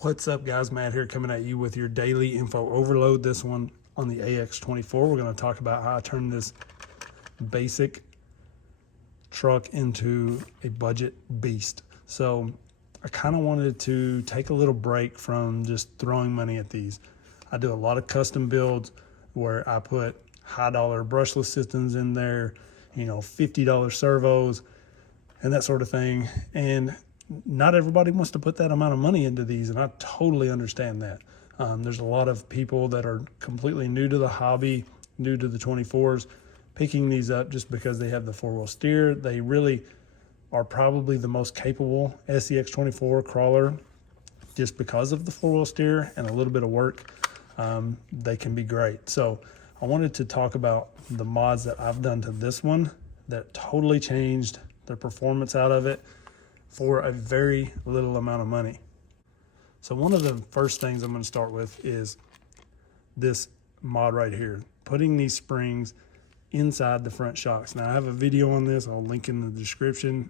What's up, guys? Matt here, coming at you with your daily info overload. This one on the AX24. We're going to talk about how I turned this basic truck into a budget beast. So I kind of wanted to take a little break from just throwing money at these. I do a lot of custom builds where I put high dollar brushless systems in there, you know, $50 servos and that sort of thing. And not everybody wants to put that amount of money into these, and I totally understand that. There's a lot of people that are completely new to the hobby, new to the 24s, picking these up just because they have the four-wheel steer. They really are probably the most capable FCX24 crawler just because of the four-wheel steer and a little bit of work. They can be great. So I wanted to talk about the mods that I've done to this one that totally changed the performance out of it for a very little amount of money. So one of the first things I'm going to start with is this mod right here, putting these springs inside the front shocks. Now I have a video on this, I'll link in the description,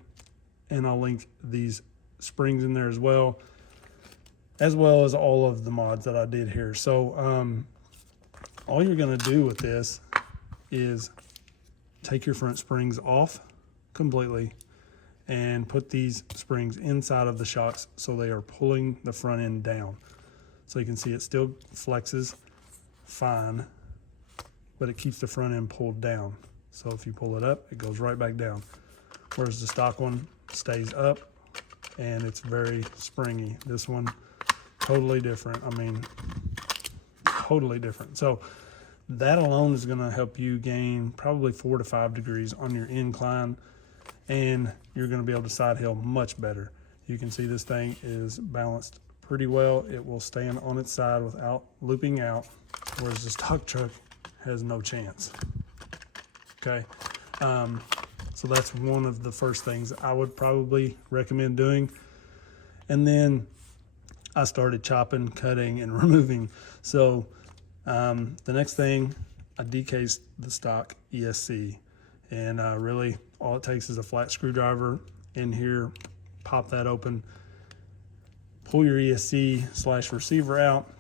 and I'll link these springs in there as well as all of the mods that I did here. So all you're going to do with this is take your front springs off completely and put these springs inside of the shocks so they are pulling the front end down. So you can see it still flexes fine, but it keeps the front end pulled down. So if you pull it up, it goes right back down. Whereas the stock one stays up and it's very springy. This one, totally different. I mean, totally different. So that alone is gonna help you gain probably 4 to 5 degrees on your incline, and you're going to be able to side hill much better. You can see this thing is balanced pretty well. It will stand on its side without looping out, whereas the stock truck has no chance. Okay, so that's one of the first things I would probably recommend doing. And then I started chopping, cutting, and removing. So the next thing, I decased the stock ESC. And really all it takes is a flat screwdriver in here, pop that open, pull your ESC/receiver out,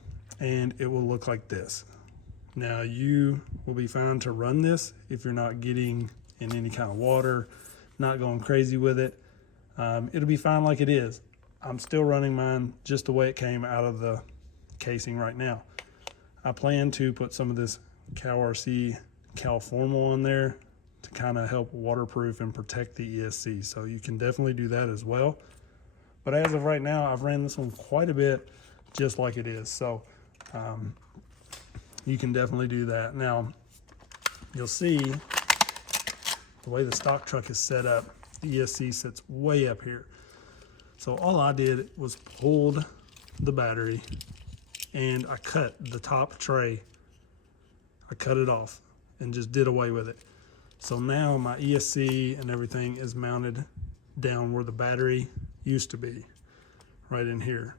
and it will look like this. Now you will be fine to run this if you're not getting in any kind of water, not going crazy with it. It'll be fine like it is. I'm still running mine just the way it came out of the casing right now. I plan to put some of this RampCrab Servo on there to kind of help waterproof and protect the ESC. So you can definitely do that as well. But as of right now, I've ran this one quite a bit just like it is. So you can definitely do that. Now, you'll see the way the stock truck is set up, the ESC sits way up here. So all I did was pulled the battery and I cut the top tray. I cut it off and just did away with it. So now my ESC and everything is mounted down where the battery used to be, right in here.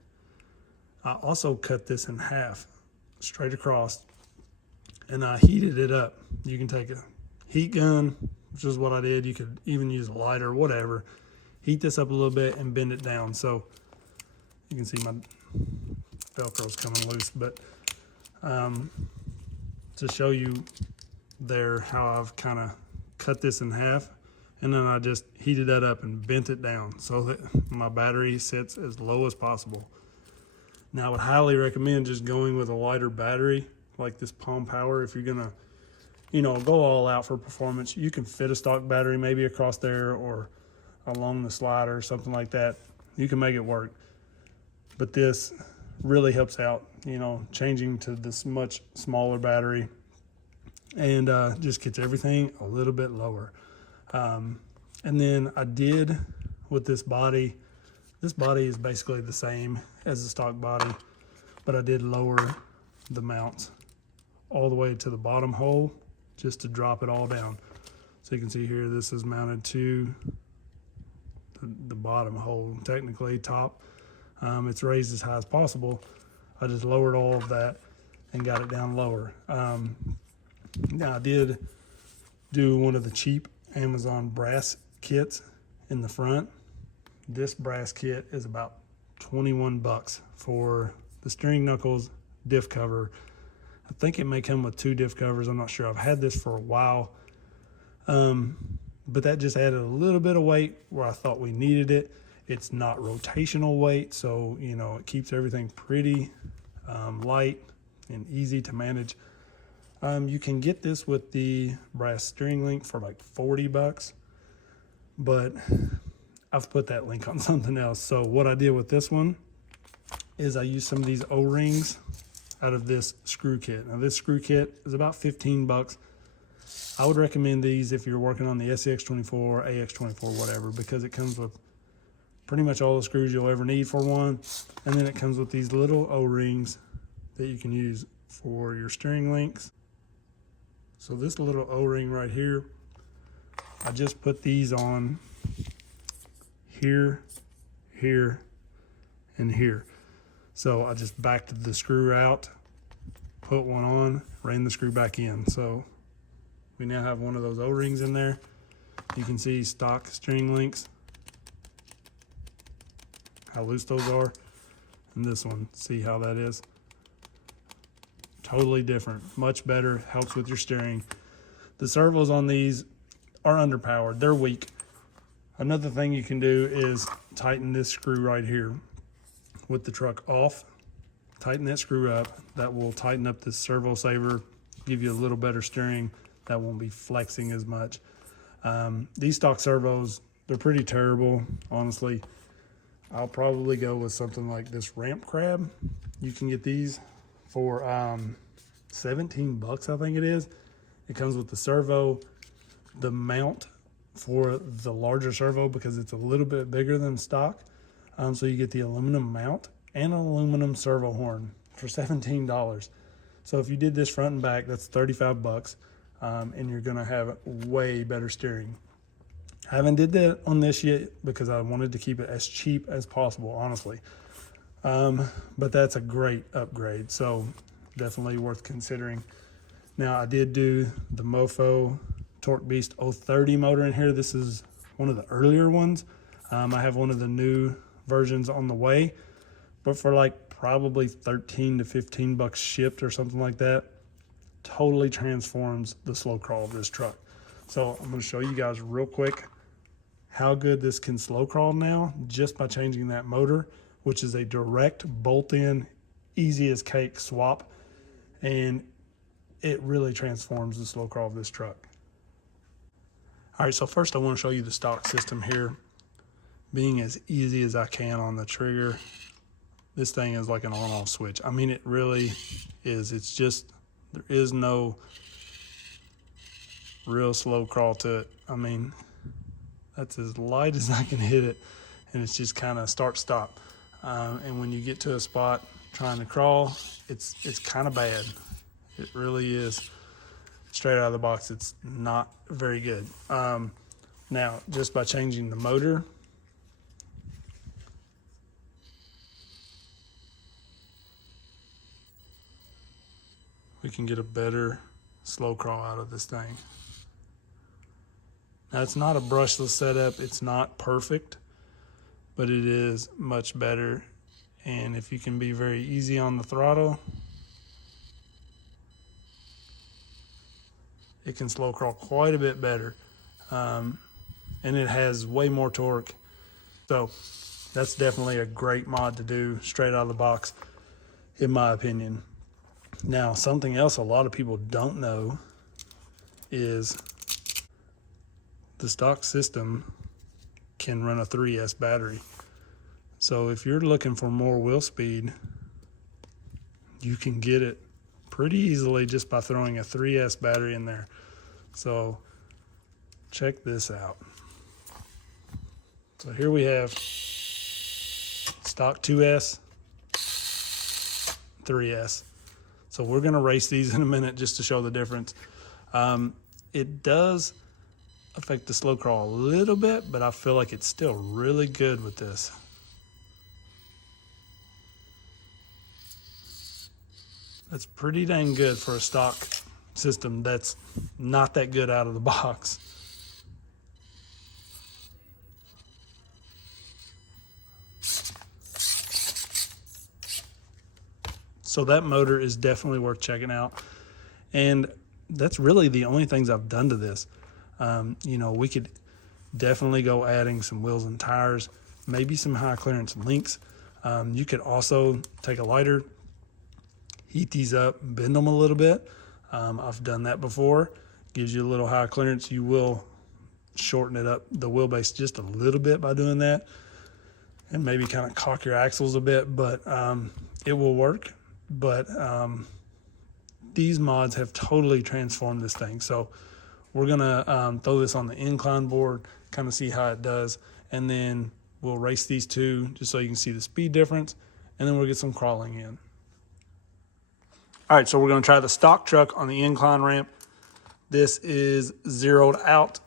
I also cut this in half, straight across, and I heated it up. You can take a heat gun, which is what I did. You could even use a lighter, whatever. Heat this up a little bit and bend it down. So you can see my Velcro's coming loose, but to show you there how I've kind of cut this in half, and then I just heated that up and bent it down so that my battery sits as low as possible. Now I would highly recommend just going with a lighter battery like this Palm Power. If you're gonna, you know, go all out for performance, you can fit a stock battery maybe across there or along the slider or something like that. You can make it work, but this really helps out, you know, changing to this much smaller battery, and just gets everything a little bit lower. And then I did with this body is basically the same as the stock body, but I did lower the mounts all the way to the bottom hole just to drop it all down. So you can see here, this is mounted to the bottom hole, technically top. It's raised as high as possible. I just lowered all of that and got it down lower. Now I did do one of the cheap Amazon brass kits in the front. This brass kit is about $21 for the steering knuckles diff cover. I think it may come with 2 diff covers. I'm not sure. I've had this for a while. But that just added a little bit of weight where I thought we needed it. It's not rotational weight, so you know it keeps everything pretty light and easy to manage. You can get this with the brass steering link for like $40, but I've put that link on something else. So what I did with this one is I used some of these O-rings out of this screw kit. Now this screw kit is about $15. I would recommend these if you're working on the FCX24, AX24, whatever, because it comes with pretty much all the screws you'll ever need for one. And then it comes with these little O-rings that you can use for your steering links. So this little O-ring right here, I just put these on here, here, and here. So I just backed the screw out, put one on, ran the screw back in. So we now have one of those O-rings in there. You can see stock steering links, how loose those are. And this one, see how that is? Totally different, much better, helps with your steering. The servos on these are underpowered, they're weak. Another thing you can do is tighten this screw right here. With the truck off, tighten that screw up. That will tighten up this servo saver, give you a little better steering. That won't be flexing as much. These stock servos, they're pretty terrible, honestly. I'll probably go with something like this RampCrab. You can get these for $17, I think it is. It comes with the servo, the mount for the larger servo because it's a little bit bigger than stock. So you get the aluminum mount and an aluminum servo horn for $17. So if you did this front and back, that's $35, and you're gonna have way better steering. I haven't did that on this yet because I wanted to keep it as cheap as possible, honestly. But that's a great upgrade, so definitely worth considering. Now I did do the Mofo Torque Beast 030 motor in here. This is one of the earlier ones. I have one of the new versions on the way, but for like probably 13 to 15 bucks shipped or something like that, totally transforms the slow crawl of this truck. So I'm going to show you guys real quick how good this can slow crawl now just by changing that motor, which is a direct bolt-in, easy as cake swap, and it really transforms the slow crawl of this truck. All right, so first I want to show you the stock system here. Being as easy as I can on the trigger, this thing is like an on-off switch. I mean, it really is. It's just, there is no real slow crawl to it. I mean, that's as light as I can hit it, and it's just kind of start-stop. And when you get to a spot trying to crawl, it's kind of bad. It really is. Straight out of the box, it's not very good. Now, just by changing the motor, we can get a better slow crawl out of this thing. Now, it's not a brushless setup. It's not perfect, but it is much better. And if you can be very easy on the throttle, it can slow crawl quite a bit better. And it has way more torque. So that's definitely a great mod to do straight out of the box, in my opinion. Now, something else a lot of people don't know is the stock system can run a 3S battery. So if you're looking for more wheel speed, you can get it pretty easily just by throwing a 3S battery in there. So check this out. So here we have stock 2S, 3S. So we're gonna race these in a minute just to show the difference. It does affect the slow crawl a little bit, but I feel like it's still really good with this. That's pretty dang good for a stock system that's not that good out of the box. So that motor is definitely worth checking out. And that's really the only things I've done to this. You know, we could definitely go adding some wheels and tires, maybe some high clearance links. You could also take a lighter, heat these up, bend them a little bit. I've done that before. Gives you a little high clearance. You will shorten it up, the wheelbase, just a little bit by doing that, and maybe kind of cock your axles a bit, but it will work. But these mods have totally transformed this thing. So we're gonna throw this on the incline board, kind of see how it does, and then we'll race these two just so you can see the speed difference, and then we'll get some crawling in. All right, so we're gonna try the stock truck on the incline ramp. This is zeroed out.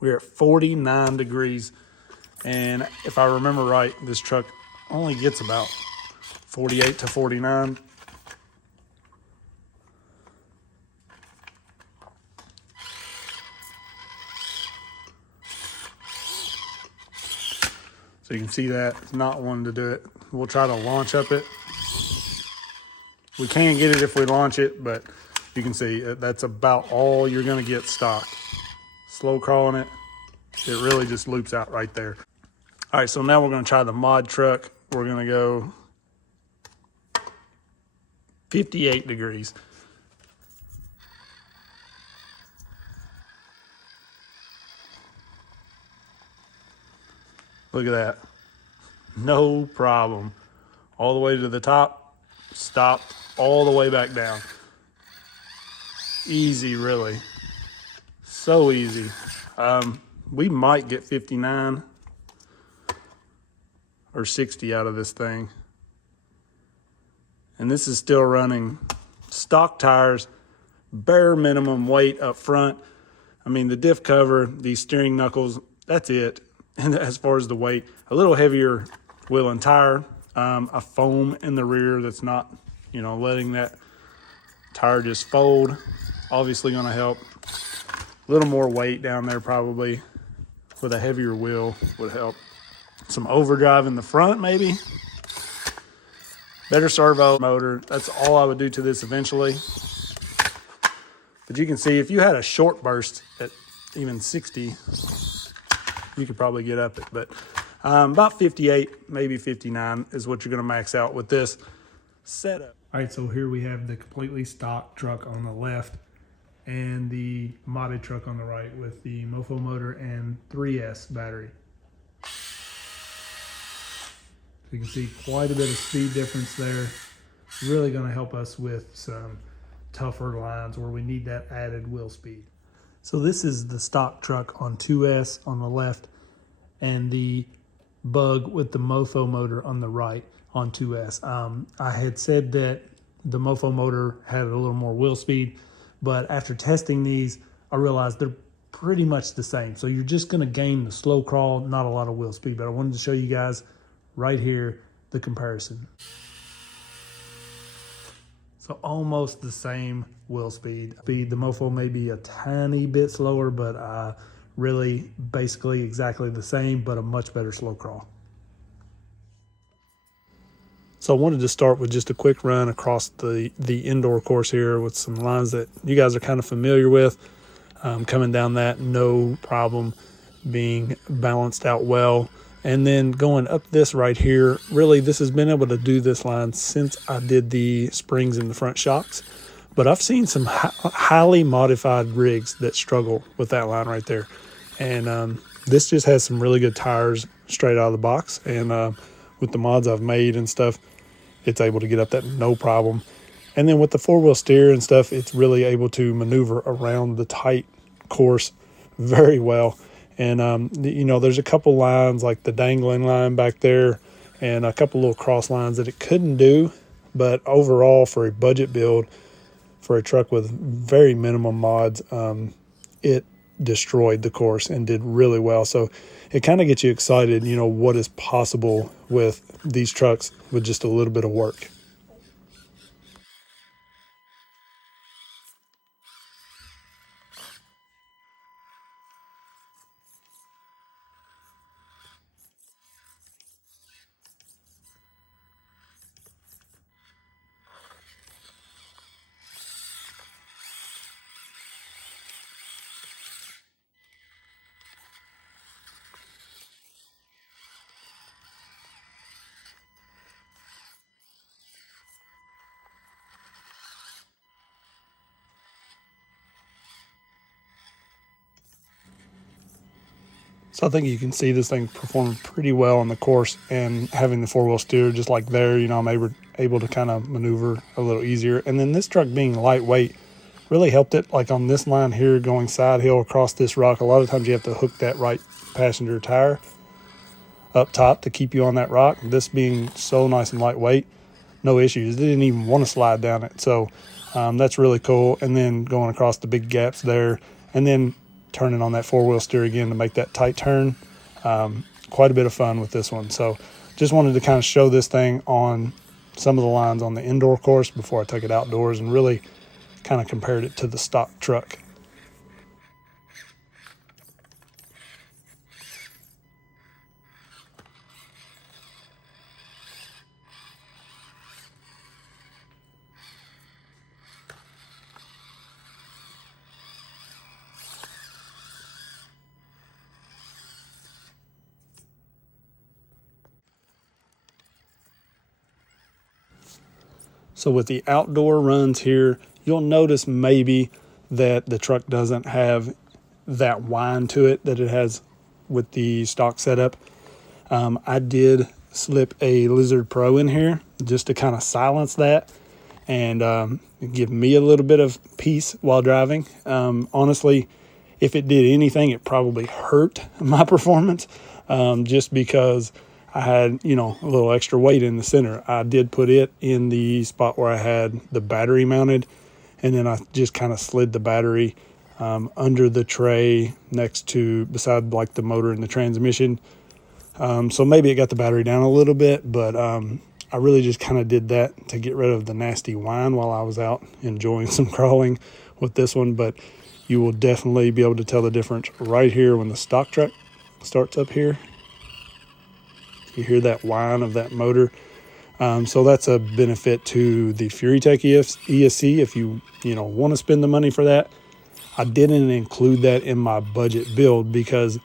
We're at 49 degrees. And if I remember right, this truck only gets about 48 to 49. So you can see that it's not wanting to do it. We'll try to launch up it. We can get it if we launch it, but you can see that's about all you're gonna get stock. Slow crawling it, it really just loops out right there. All right, so now we're gonna try the mod truck. We're gonna go 58 degrees. Look at that, no problem. All the way to the top, stopped, all the way back down. Easy, really, so easy. We might get 59 or 60 out of this thing. And this is still running stock tires, bare minimum weight up front. I mean, the diff cover, these steering knuckles, that's it. And as far as the weight, a little heavier wheel and tire, a foam in the rear that's not, you know, letting that tire just fold. Obviously gonna help. A little more weight down there probably with a heavier wheel would help. Some overdrive in the front maybe. Better servo motor. That's all I would do to this eventually. But you can see if you had a short burst at even 60, you could probably get up it. But about 58, maybe 59 is what you're gonna max out with this setup. All right, so here we have the completely stock truck on the left and the modded truck on the right with the Mofo motor and 3S battery. So you can see quite a bit of speed difference there. Really gonna help us with some tougher lines where we need that added wheel speed. So this is the stock truck on 2S on the left and the Bug with the Mofo motor on the right on 2S. I had said that the Mofo motor had a little more wheel speed, but after testing these, I realized they're pretty much the same. So you're just gonna gain the slow crawl, not a lot of wheel speed, but I wanted to show you guys right here the comparison. So almost the same wheel speed. The Mofo may be a tiny bit slower, but really basically exactly the same, but a much better slow crawl. So I wanted to start with just a quick run across the indoor course here with some lines that you guys are kind of familiar with. Coming down that, no problem, being balanced out well. And then going up this right here, really this has been able to do this line since I did the springs in the front shocks. But I've seen some highly modified rigs that struggle with that line right there. And this just has some really good tires straight out of the box. And with the mods I've made and stuff, it's able to get up that no problem. And then with the four-wheel steer and stuff, it's really able to maneuver around the tight course very well. And, you know, there's a couple lines like the dangling line back there and a couple little cross lines that it couldn't do. But overall, for a budget build, for a truck with very minimum mods, it destroyed the course and did really well. So it kind of gets you excited, you know, what is possible with these trucks with just a little bit of work. So I think you can see this thing performed pretty well on the course, and having the four-wheel steer just like there, you know, I'm able to kind of maneuver a little easier. And then this truck being lightweight really helped it. Like on this line here going side hill across this rock, a lot of times you have to hook that right passenger tire up top to keep you on that rock. This being so nice and lightweight, no issues. It didn't even want to slide down it. So that's really cool. And then going across the big gaps there, and then turning on that four-wheel steer again to make that tight turn. Quite a bit of fun with this one. So just wanted to kind of show this thing on some of the lines on the indoor course before I took it outdoors, and really kind of compared it to the stock truck. So with the outdoor runs here, you'll notice maybe that the truck doesn't have that whine to it that it has with the stock setup. I did slip a Lizard Pro in here just to kind of silence that and give me a little bit of peace while driving. Honestly, if it did anything, it probably hurt my performance, just because I had, you know, a little extra weight in the center. I did put it in the spot where I had the battery mounted, and then I just kind of slid the battery under the tray beside like the motor and the transmission. So maybe it got the battery down a little bit, but I really just kind of did that to get rid of the nasty whine while I was out enjoying some crawling with this one. But you will definitely be able to tell the difference right here when the stock truck starts up here. You hear that whine of that motor. So that's a benefit to the Furitek ESC if you want to spend the money for that. I didn't include that in my budget build because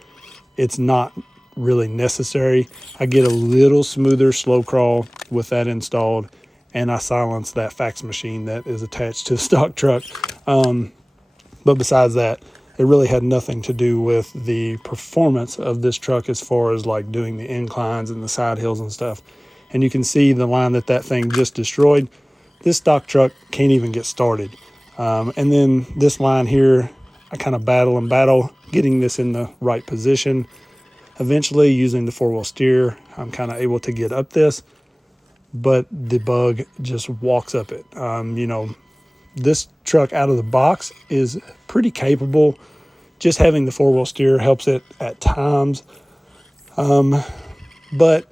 it's not really necessary. I get a little smoother slow crawl with that installed, and I silence that fax machine that is attached to the stock truck. But besides that, it really had nothing to do with the performance of this truck as far as like doing the inclines and the side hills and stuff. And you can see the line that thing just destroyed. This stock truck can't even get started. And then this line here, I kind of battle getting this in the right position. Eventually, using the four-wheel steer, I'm kind of able to get up this, but the bug just walks up it. This truck out of the box is pretty capable. Just having the four-wheel steer helps it at times. But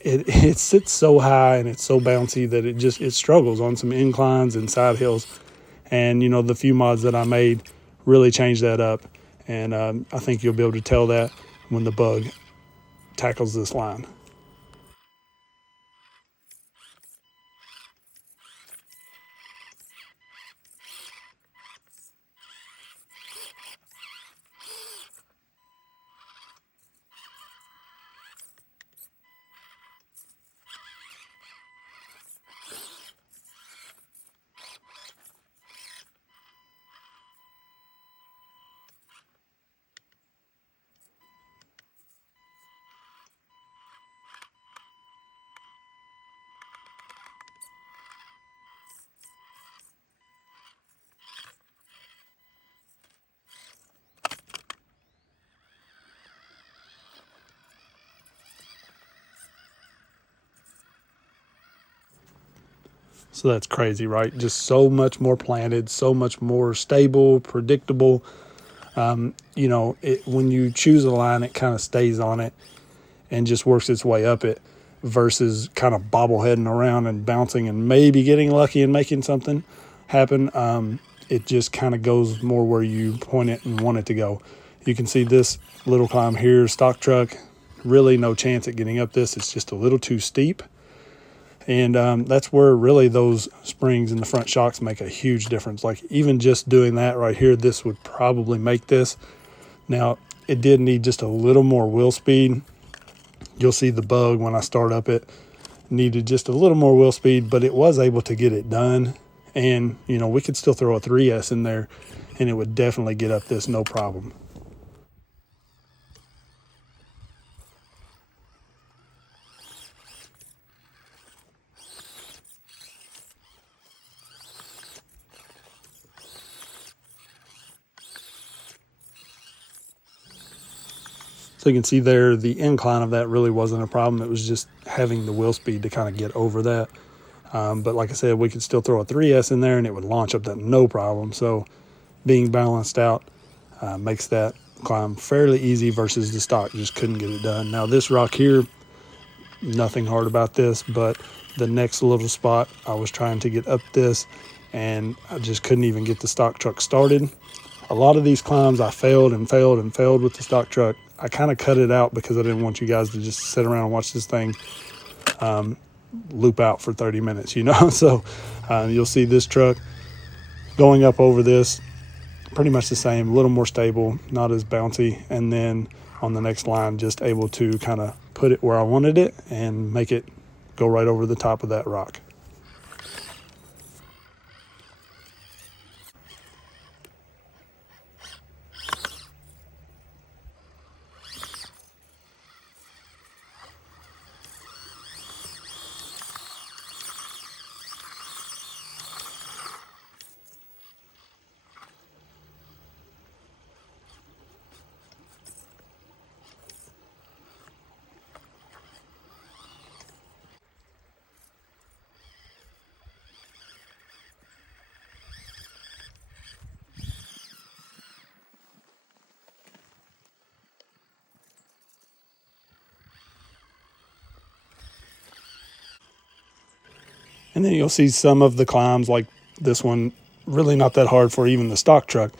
it sits so high and it's so bouncy that it struggles on some inclines and side hills. And, the few mods that I made really changed that up. And I think you'll be able to tell that when the bug tackles this line. So that's crazy, right? Just so much more planted, so much more stable, predictable. When you choose a line, it kind of stays on it and just works its way up it, versus kind of bobbleheading around and bouncing and maybe getting lucky and making something happen. It just kind of goes more where you point it and want it to go. You can see this little climb here, stock truck, really no chance at getting up this. It's just a little too steep. And that's where really those springs in the front shocks make a huge difference. Like even just doing that right here, this would probably make this. Now, it did need just a little more wheel speed. You'll see the bug when I start up it needed just a little more wheel speed, but it was able to get it done. And, we could still throw a 3S in there and it would definitely get up this no problem. So you can see there, the incline of that really wasn't a problem. It was just having the wheel speed to kind of get over that. But like I said, we could still throw a 3S in there and it would launch up that no problem. So being balanced out makes that climb fairly easy versus the stock. Just couldn't get it done. Now this rock here, nothing hard about this, but the next little spot, I was trying to get up this and I just couldn't even get the stock truck started. A lot of these climbs I failed and failed and failed with the stock truck. I kind of cut it out because I didn't want you guys to just sit around and watch this thing loop out for 30 minutes, you know. So you'll see this truck going up over this, pretty much the same, a little more stable, not as bouncy. And then on the next line, just able to kind of put it where I wanted it and make it go right over the top of that rock. And then you'll see some of the climbs like this one, really not that hard for even the stock truck.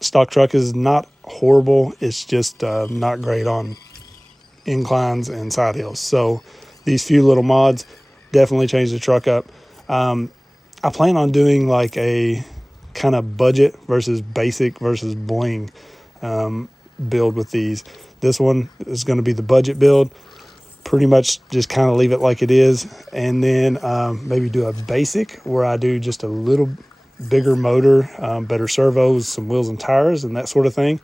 Stock truck is not horrible. It's just not great on inclines and side hills. So these few little mods definitely change the truck up. I plan on doing like a kind of budget versus basic versus bling build with these. This one is going to be the budget build. Pretty much just kind of leave it like it is, and then maybe do a basic where I do just a little bigger motor, better servos, some wheels and tires and that sort of thing,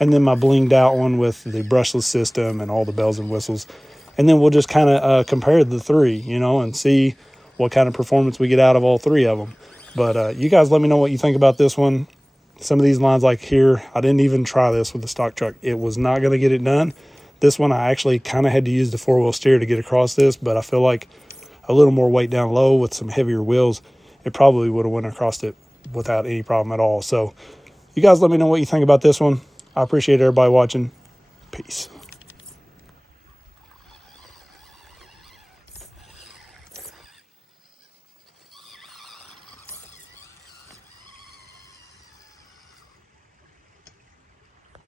and then my blinged out one with the brushless system and all the bells and whistles. And then we'll just kind of compare the three, you know, and see what kind of performance we get out of all three of them. But you guys let me know what you think about this one. Some of these lines like here, I didn't even try this with the stock truck. It was not going to get it done. This one, I actually kind of had to use the four-wheel steer to get across this, but I feel like a little more weight down low with some heavier wheels, it probably would have went across it without any problem at all. So you guys let me know what you think about this one. I appreciate everybody watching. Peace.